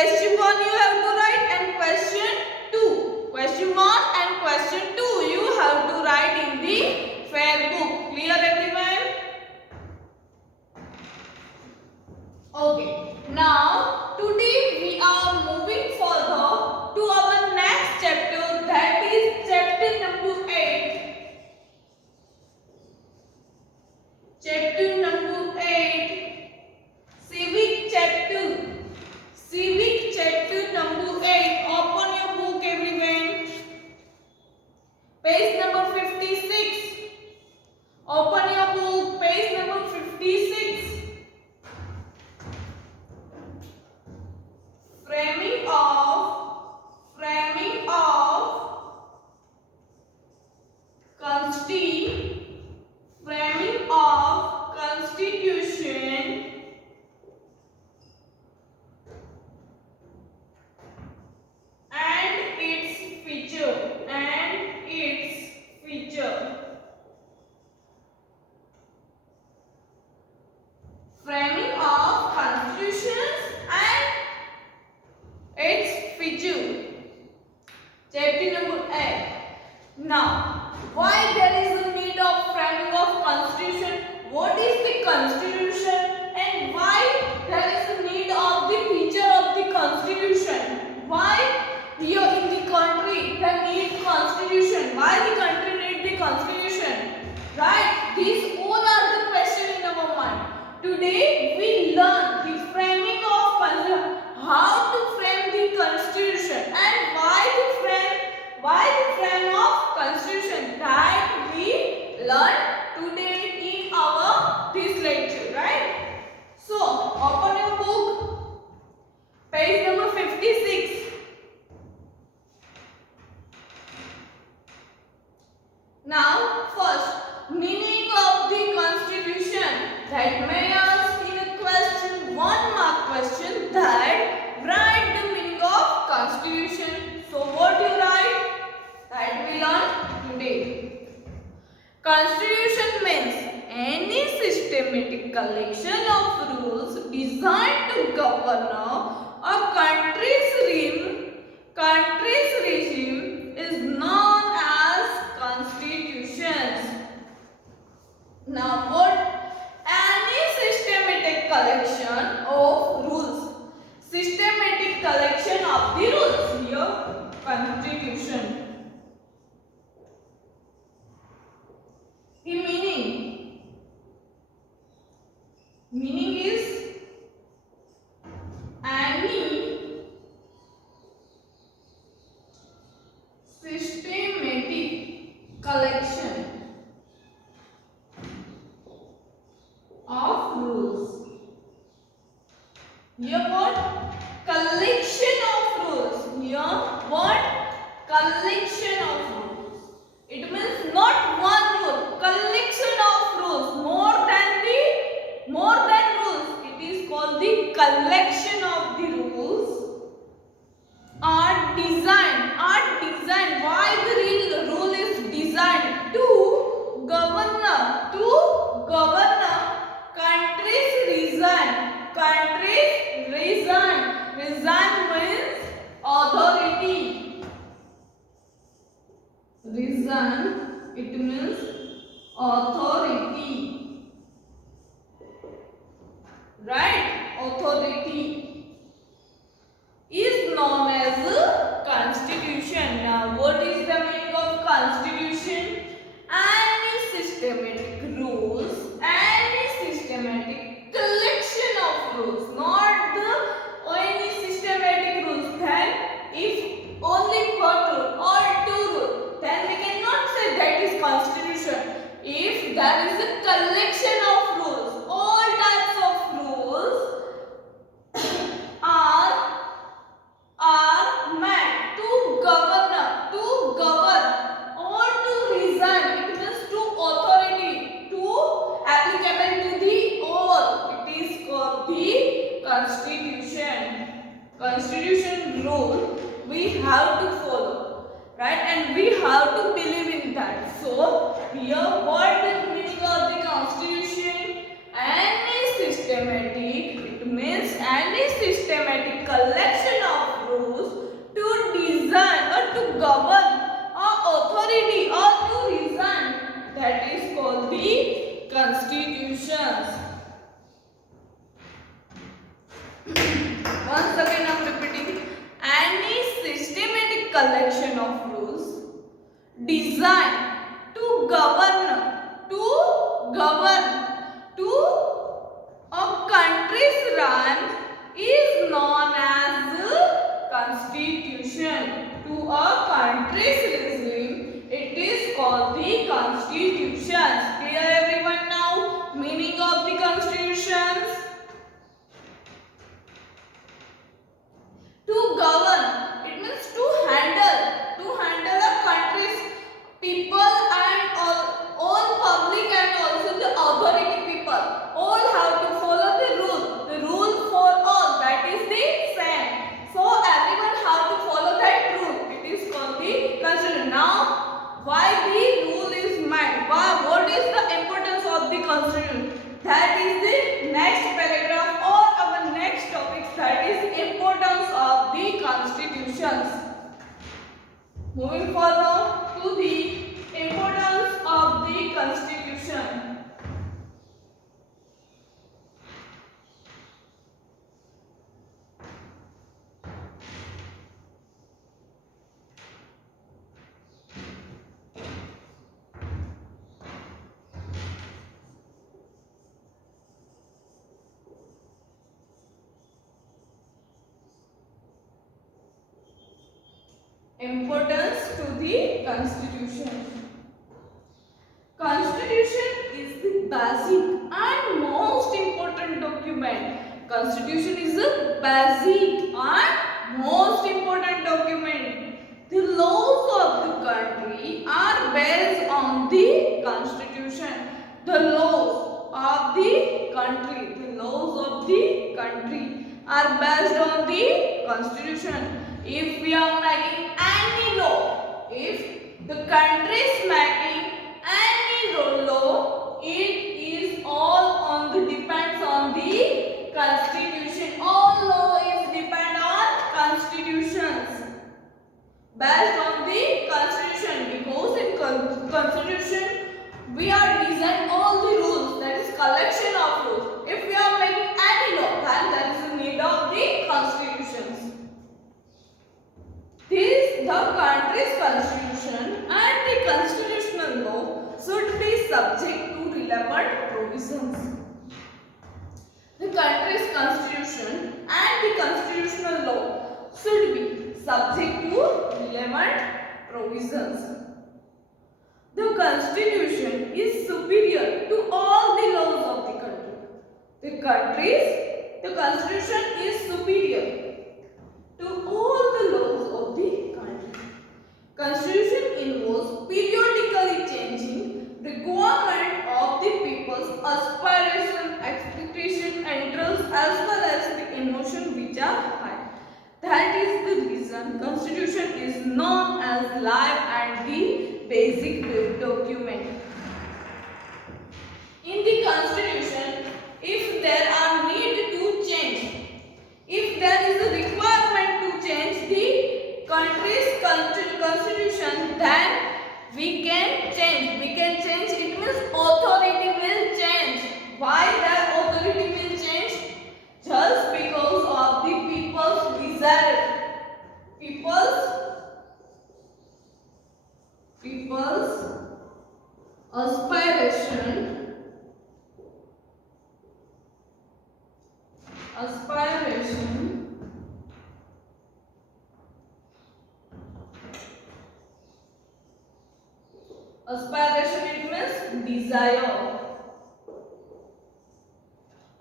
Question 1 you have to write and question 2. Question 1 and question 2 you have to write in the fair book. Clear everyone? Okay. Now today we are moving further to our next chapter, that is chapter number 8. Chapter number 8. Civic chapter. Civic chapter number 8. Open your book everyone. Page number 56. Open your book. Page number 56. Framing of constitution and its feature framing of constitutions and its feature. Chapter number 8. Now, why there is a need of framing of constitution? What is the constitution and why there is a need of the feature of the constitution? Why here in the country they need constitution? Why the country need the constitution? Right? These all are the questions in our mind. Today we learn the framing of constitution, how to frame the constitution and why the frame of constitution, that we learn today in our this lecture, right? So open your book, page number 56. Now first, meaning of the constitution, that may ask in a question, 1 mark question, that write the meaning of constitution. So what you write? That we learn today. Constitution means any systematic collection of rules designed to govern a country's regime is known as constitutions. Now what? Any systematic collection of rules. Systematic collection of the rules. Here, constitution. The meaning is any systematic collection of rules. Here what? Collection of rules. Here what? Collection of rules. It means not one rule. Collection of rules. More than rules. It is called the collection of the rules. Are designed. Why the rule is designed? To govern country's reason. Reason means authority. Reason, it means authority. Right? Authority is known as a constitution. Now what is the meaning of constitution? Any systematic rules, any systematic collection of rules, not the any systematic rules. Then if only one rule or two rules, then we cannot say that is constitution. If there is a collection of rules, all types of rules are meant to govern or to reason. It means to authority, to applicable to the all. It is called the constitution. Constitution rule we have to follow, right? And we have to believe in that. So here what is the meaning of the constitution? Any systematic, it means any systematic collection constitutions. Once again I am repeating, any systematic collection of rules designed to to a country's run is known as the constitution. To a country's regime, it is called the constitutions. Clear everyone now? Meaning of the constitutions? To govern, it means to handle a country's people and all public and also the authority people. All have to follow the rule. The rule for all, that is the same. So everyone have to follow that rule. It is called the constitution. Now, why the rule is made? What is the importance of the constitution? That is the next paragraph or our next topic, that is importance of the constitutions. Moving forward to the importance of the constitution. Importance to the constitution. Constitution is the basic and most important document. Constitution is the basic and most important document. The laws of the country are based on the constitution. The laws of the country are based on the constitution. If we are making any law, if the country is making any law, it is all on the depends on the constitution. All law is depend on constitutions, based on the constitution, because in constitution we are design all the rules, that is collection of rules. If we are making any law, then there is a need of the constitutions. The country's constitution and the constitutional law should be subject to relevant provisions. The country's constitution and the constitutional law should be subject to relevant provisions. The constitution is superior to all the laws of the country. The constitution is superior to all the laws of the country. Constitution involves periodically changing requirement of the people's aspiration, expectation, interests as well as the emotion which are high. That is the reason constitution is known as life and the basic document. In the constitution, if there are need to change, if there is a requirement to change the country's constitution, then we can change. It means authority will change. Why that authority will change? Just because of the people's desire, people's aspiration it means desire.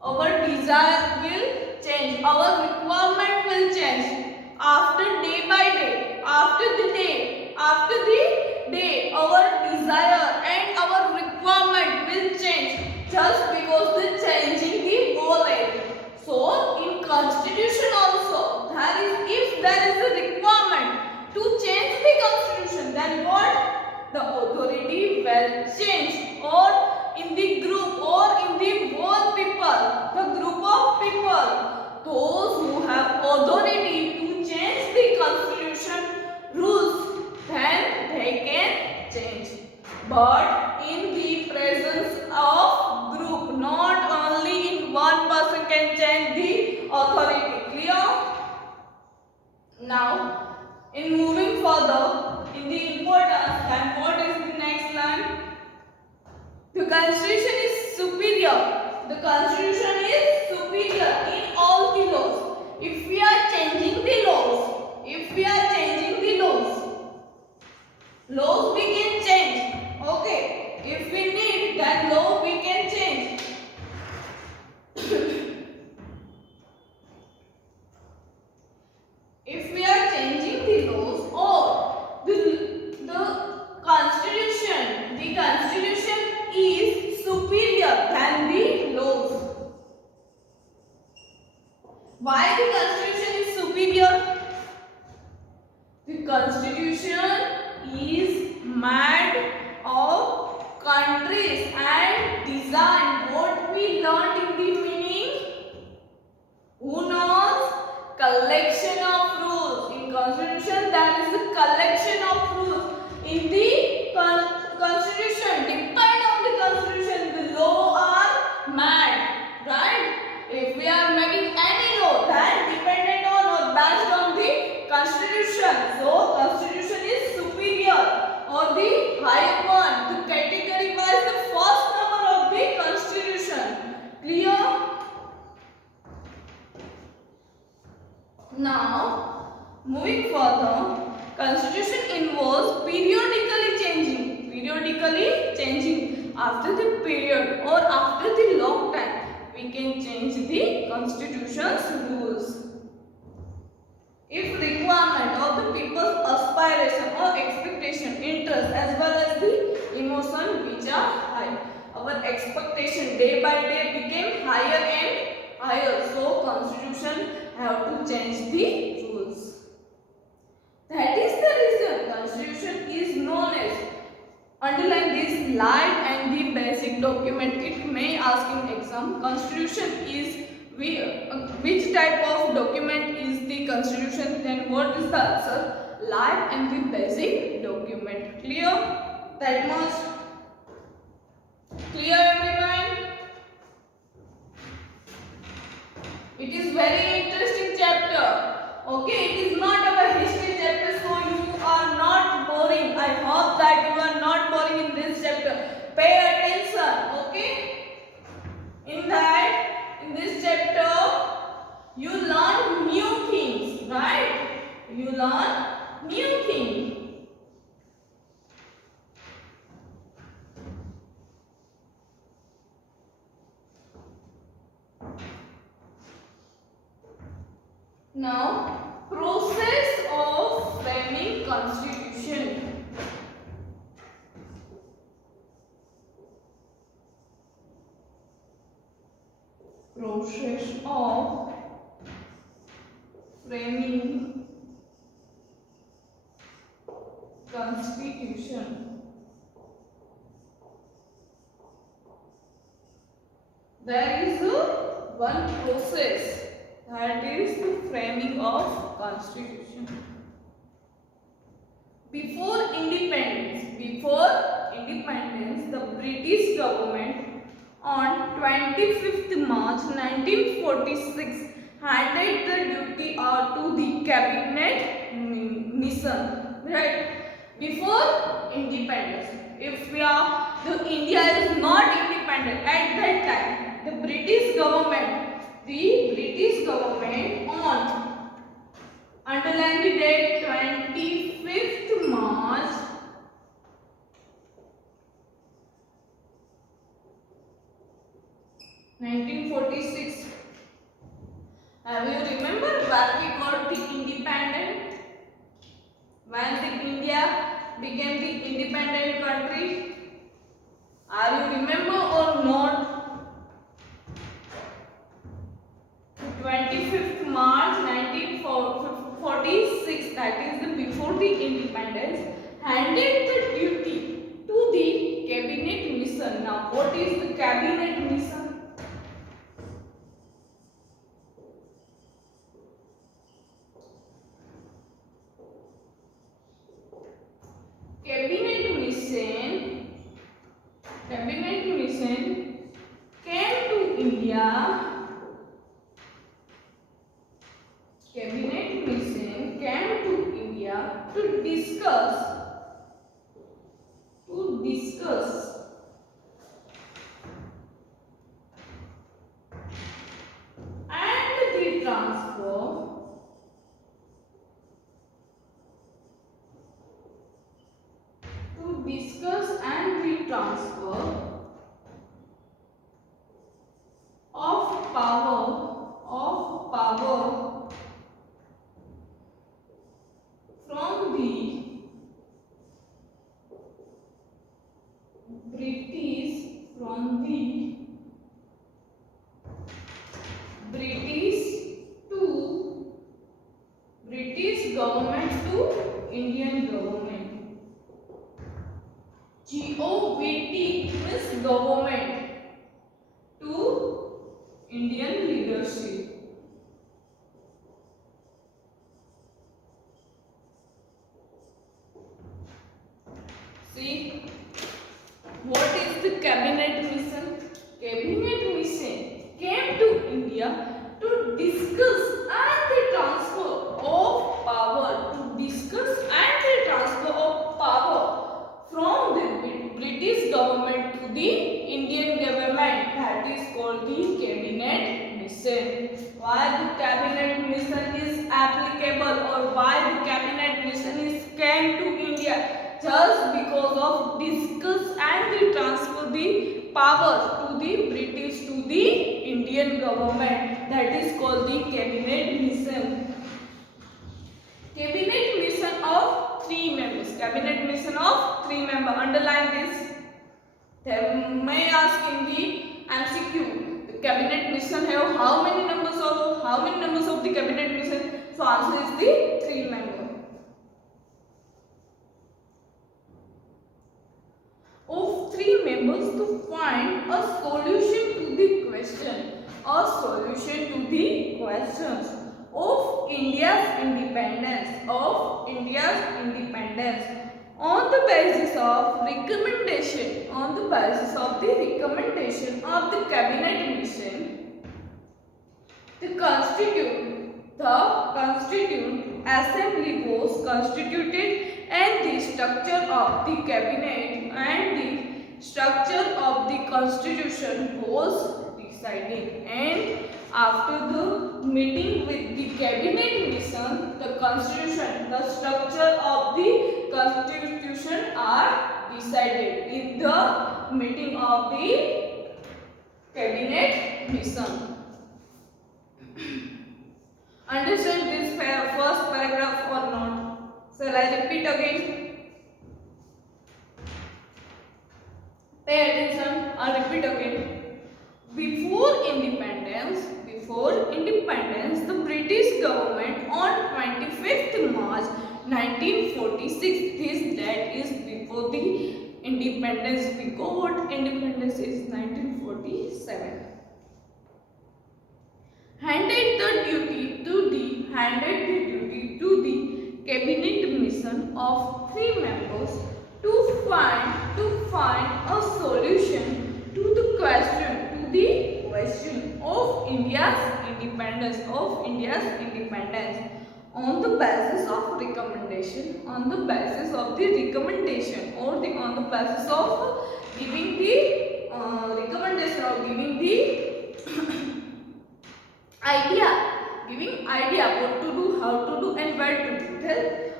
Our desire will change, our requirement will change after day by day, after the day, our desire and our requirement will change just because the changing the world. So in constitution also, if there is a requirement to change the constitution, then what? The authority will change, or in the group or in the whole people, the group of people, those who have authority to change the constitution rules, then they can change. But in the presence of group, authority. Clear? Now, in moving further, in the importance, then what is the next line? The constitution is superior. The constitution is superior in all the laws. If we are changing the laws, laws we can change. Okay. If we need, then law we can change. If we are changing the laws or the constitution is superior than the laws. Why the constitution is superior? The constitution is made of countries and design. What we learned in the meaning? Who knows? Collection of rules. In constitution there is a collection of rules. In the constitution, depend on the constitution, the law are made, right? If we are making any law, then dependent on or based on the constitution. So constitution is superior or the higher one. The category was the first number of the constitution. Clear? Now, moving further, constitution involves periodically changing after the period or after the long time. We can change the constitution's rules. If requirement of the people's aspiration or expectation, interest as well as the emotion which are high. Our expectation day by day became higher and higher. So constitution have to change the rules. That is the reason constitution is known as, underline this, live and the basic document. It may ask in exam, constitution is which type of document is the constitution? Then what is the answer? Live and the basic document. Clear? That much? Clear everyone? It is very interesting chapter. Okay, it is not our history chapter, so you are not boring. I hope that you are not boring in this chapter. Pay attention, okay? In this chapter, you learn new things, right? You learn new things. Now, process of framing constitution. Process of framing constitution. There is one process, that is the framing of constitution. Before independence, the British government on 25th March 1946 handed the duty to the cabinet mission, right? Before independence, if India is not independent at that time, the British government on, underline the date, 25th March 1946. Have you remember when we got the independent? When the India became the independent country? Are you remember or not? 25th March 1946, that is the before the independence, handed the duty to the cabinet mission. Now, what is the cabinet mission? Cabinet mission came to India cabinet mission came to India to discuss and the transfer of power from the British from the British to British government to Indian government. GOVT means government to Indian leadership. See, what is the cabinet mission? Cabinet mission came to India to discuss and the transfer of power. To discuss and the transfer of power from the British government to the Indian government. That is called the cabinet mission. Why the cabinet mission is applicable, or why the cabinet mission is came to India? Just because of discuss and the transfer the power to the British to the Indian government. That is called the cabinet mission. Cabinet mission of 3 members. Cabinet mission of 3 members. Underline this. They may ask in the MCQ. The cabinet mission have how many members of the cabinet mission? So answer is the 3 members. Of 3 members to find a solution to the question. A solution to the questions of India's independence. On the basis of recommendation. On the basis of the recommendation of the cabinet mission. The Constituent Assembly was constituted, and the structure of the cabinet and the structure of the constitution was decided. And after the meeting with the cabinet mission, the constitution, the structure of the constitution are decided in the meeting of the cabinet mission. Understand this first paragraph or not? Shall I repeat again? Pay attention. I'll repeat again. Before independence, the British government on 25th March 1946. This date is before the independence. We got independence is 1947. Handed the duty to the cabinet mission of 3 members to find a solution to the question of India's independence on the basis of recommendation, on the basis of the recommendation, or on the basis of giving the recommendation, or giving the giving idea what to do, how to do, and where to do.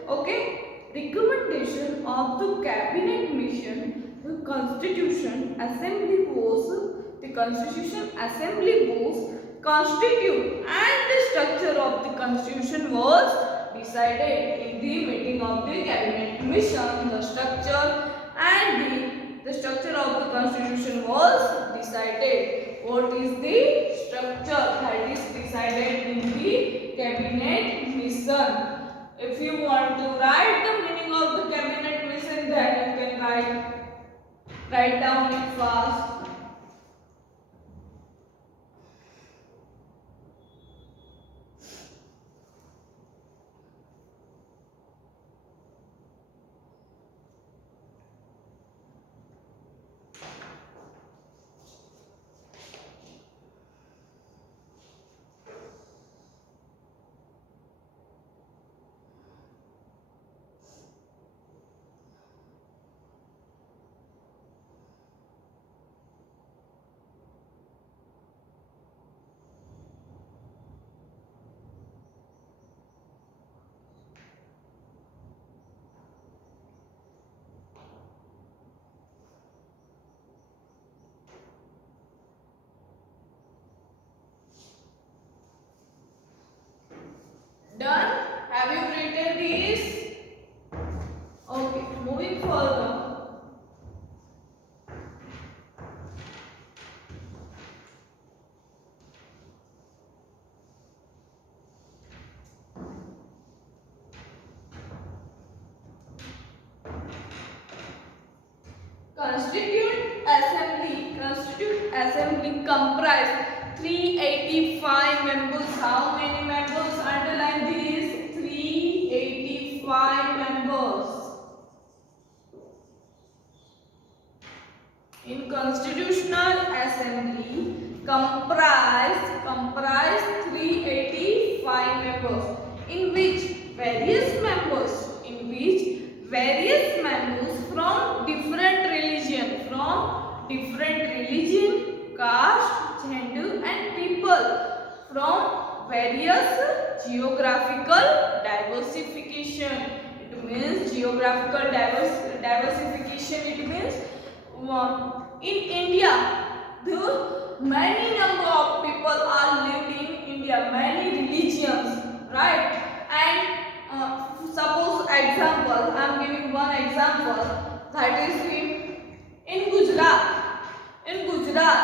Okay. Recommendation of the cabinet mission. The Constitution Assembly was constituted, and the structure of the constitution was decided in the meeting of the cabinet mission. The structure and the structure of the constitution was decided. What is the structure that is decided in the cabinet mission? If you want to write the meaning of the cabinet mission, then you can write down it fast. Constitute assembly comprise 385 members. How many members? Underline these 385 members. In constitutional assembly comprise 385 members in which various members from different religion, caste, gender and people from various geographical diversification. It means geographical diversification. It means in India, the many number of people are lived in India, many religions, right? And suppose example, I am giving one example, that is in Gujarat. In Gujarat,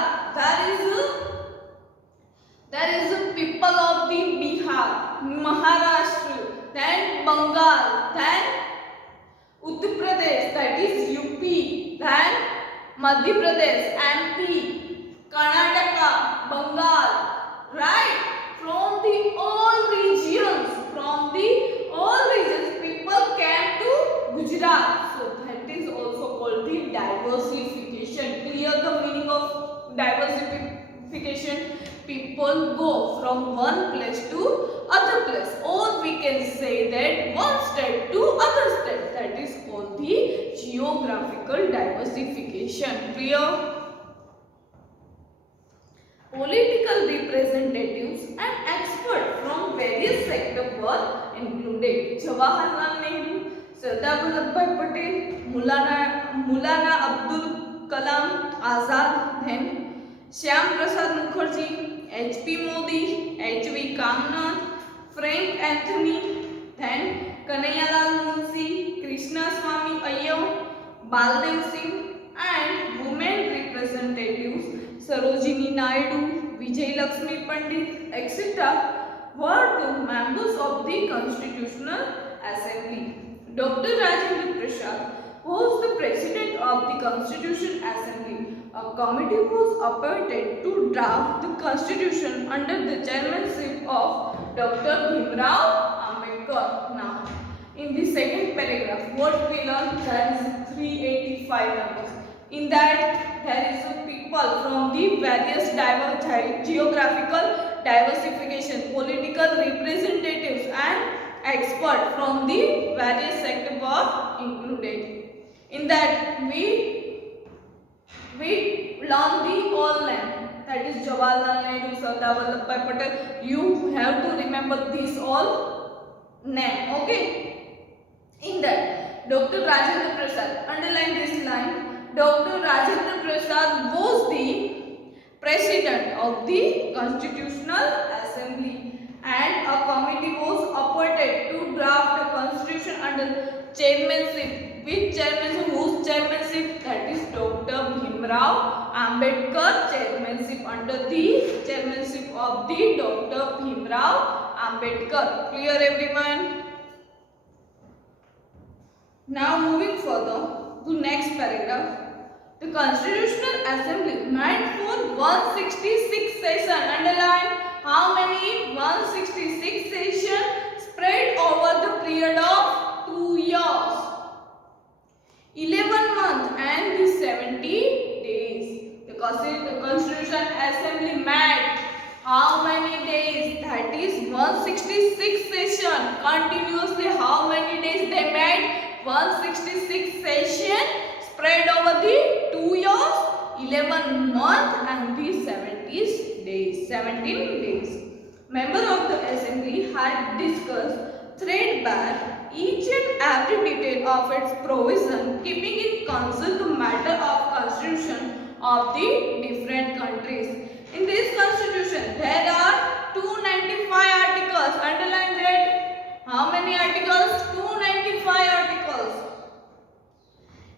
there is a people of the Bihar, Maharashtra, then Bengal, then Uttar Pradesh, that is UP, then Madhya Pradesh, MP, Karnataka, Bengal, right? From the all regions, people came to Gujarat. So that is also called the diversification. Clear the meaning of diversification? People go from one place to other place, or we can say that one state to other state. That is called the geographical diversification. Clear? Political representatives and experts from various sectors were included. Jawaharlal Nehru, Sardar Vallabhbhai Patel, Maulana Abdul Kalam Azad, then Shyam Prasad Mukherjee, H.P. Modi, H.V. Kamnath, Frank Anthony, then Kanhaialal Munshi, Krishna Swamy Iyer, Baldev Singh, and women representatives Sarojini Naidu, Vijay Lakshmi Pandit, etc. were the members of the Constitutional Assembly. Dr. Rajendra Prasad was the president of the Constitutional Assembly. A committee was appointed to draft the Constitution under the chairmanship of Dr. Bhimrao Ambedkar. Now, in the second paragraph, what we learn? There is 385 members. In that, there is a people from the various geographical diversification, political representatives and experts from the various sectors were included. In that, we learn the all name, that is Jawaharlal Nehru, Sardar Vallabhbhai Patel. You have to remember these all name, okay? In that, Dr. Rajendra Prasad, underline this line. Dr. Rajendra Prasad was the president of the Constitutional Assembly, and a committee was appointed to draft the constitution under chairmanship. Which chairmanship? Whose chairmanship? That is Dr. Bhimrao Ambedkar chairmanship, under the chairmanship of the Dr. Bhimrao Ambedkar. Clear everyone? Now moving further to next paragraph. The Constitutional Assembly met for 166 sessions. Underline how many? 166 sessions spread over the period of 2 years, 11 months and 70 days. The Constitutional Assembly met how many days? That is 166 sessions. Continuously how many days they met? 166 sessions spread over the 2 years, 11 months and the 17 days. Members of the assembly had discussed threadbare each and every detail of its provision, keeping in concern the matter of constitution of the different countries. In this constitution, there are 295 articles. Underline that. How many articles? 295 articles.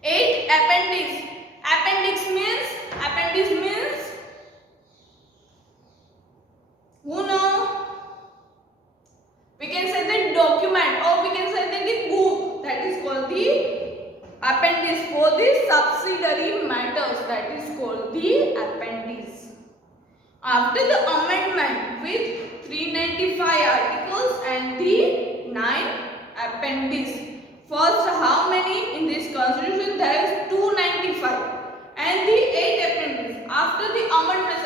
8 appendix. Appendix means who know? We can say the document, or we can say that the book. That is called the appendix for the subsidiary the appendix. After the amendment with 395 articles and the 9 appendix. First, how many in this constitution? There is 295 and the 8 appendix. After the amendment,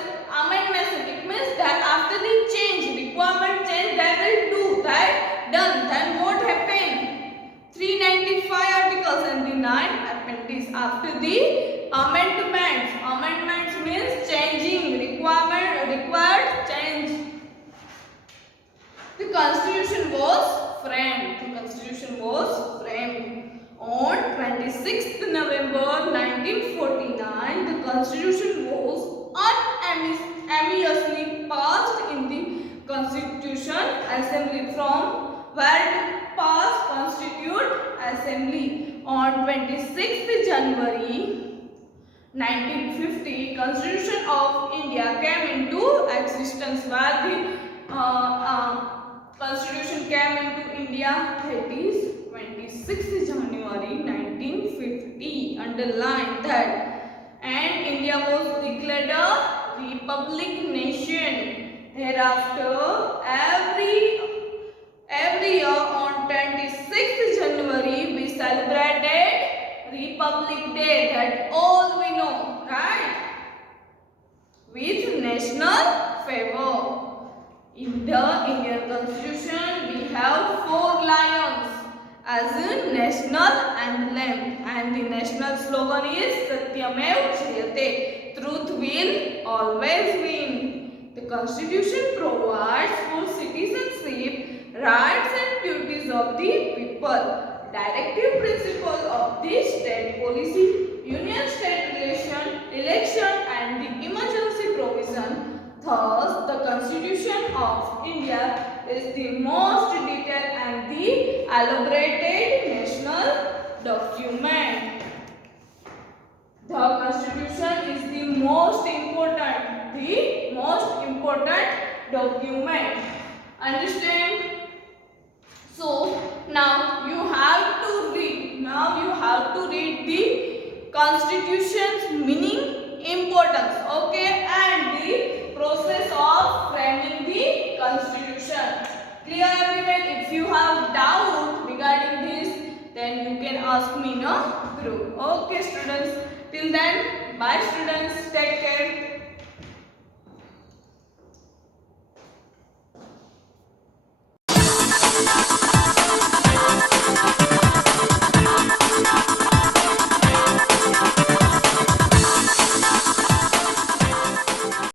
it means that after the change, requirement change, they will do that done. Then what happened? 395 articles and the 9 appendix. After the amendments means changing required change. The constitution was framed. On 26th November 1949. The constitution was unanimously passed in the Constitution Assembly from where to pass Constitute Assembly. On 26th January 1950, Constitution of India came into existence. Where the Constitution came into India, that is 26th January 1950. Underline that. And India was declared a republic nation. Thereafter, every year on 26th January we celebrated Republic Day. That all we know, right? With national favor. In the Indian Constitution, we have 4 lions as a national emblem, and the national slogan is Satyamev Jayate. Truth will always win. The Constitution provides for citizenship, rights and duties of the people. Directive principle of the state policy, union-state relation, election and the emergency provision. Thus, the Constitution of India is the most detailed and the elaborated national document. The Constitution is the most important document. Understand? So now you have to read the Constitution's meaning, importance, okay, and the process of framing the Constitution. Clear everyone? If you have doubt regarding this, then you can ask me in a group. Okay students, till then, bye students, take care.